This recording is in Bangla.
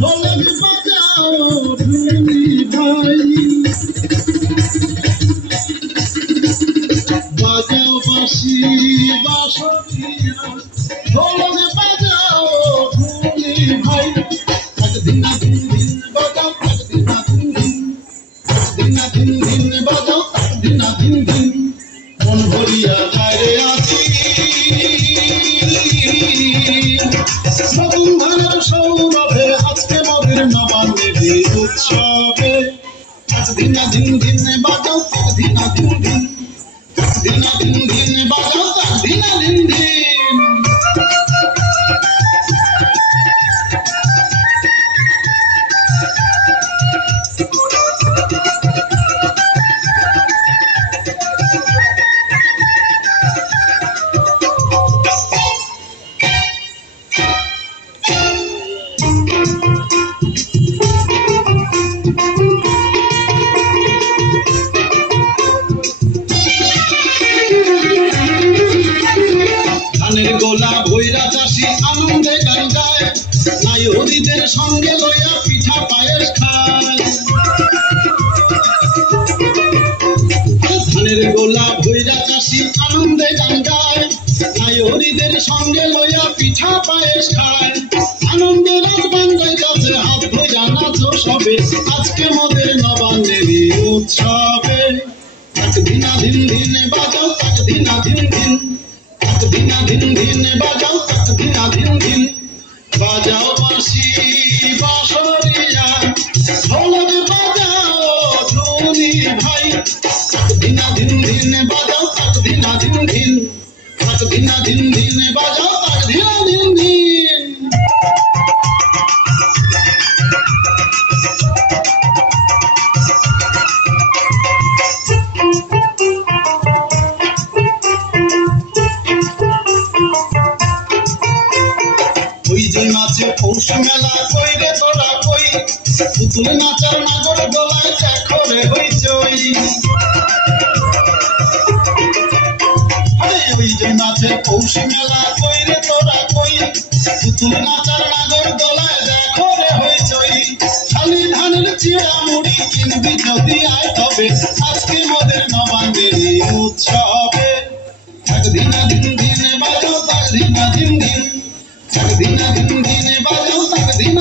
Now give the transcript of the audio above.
ঢোলক বাজাও ঢুলি ভাই, বাজাও বাঁশি বাঁশরিয়া, ঢোলক বাজাও ঢুলি ভাই। দিনা দিন দিন বাজাও, দিনা দিন দিন, দিনা দিন দিন বাজাও, দিনা দিন দিন। মন ভরিয়া যায় আছি নতুন ধানের সৌরভে, আজকে মোদের নবান্নের উৎসবে। দিনা দিন দিন বাজাও, দিনা দিন দিন, দিনা দিন দিন বাজাও, দিনা দিন দিন। ধানের গোলা ভৈরা চাষি আনন্দে গান গায়, নায়রিদের সঙ্গে লইয়া পিঠা পায়েস খায়। ধানের গোলা ভৈরা চাষি আনন্দে গান গায়, নায়রিদের সঙ্গে লইয়া পিঠা পায়েস খায়। আনন্দের রাত বাংলায় যাচ্ছে, হাত ধইরা নাচো সবে, আজকে মোদের নবান্নের উৎসবে। দিনা দিন দিন বাজাও, দিনা দিন দিন, দিনা দিন দিন বাজাও, দিনা দিন দিন। বাজাও বাঁশি বাঁশরিয়া, ঢোলক বাজাও ঢুলি ভাই। দিনা দিন দিন বাজাও, দিনা দিন দিন, দিনা দিন দিন বাজাও, দিনা দিন দিন। ওই যে মাঝে পৌষ মেলা কই রে তোরা কই, পুতুল নাচার নাগর দোলায় দেখো রে হইচই। ওই যে মাঝে পৌষ মেলা কই রে তোরা কই, পুতুল নাচার নাগর দোলায় দেখো রে হইচই। খালি ধানের চিড়া মুড়ি কিনবি যদি আয় তবে, আজকে মোদের নবান্নের উৎসবে। দিনা দিন দিন বাজাও, দিনা দিন দিন, দিনা দিন দিন বাজাও, দিনা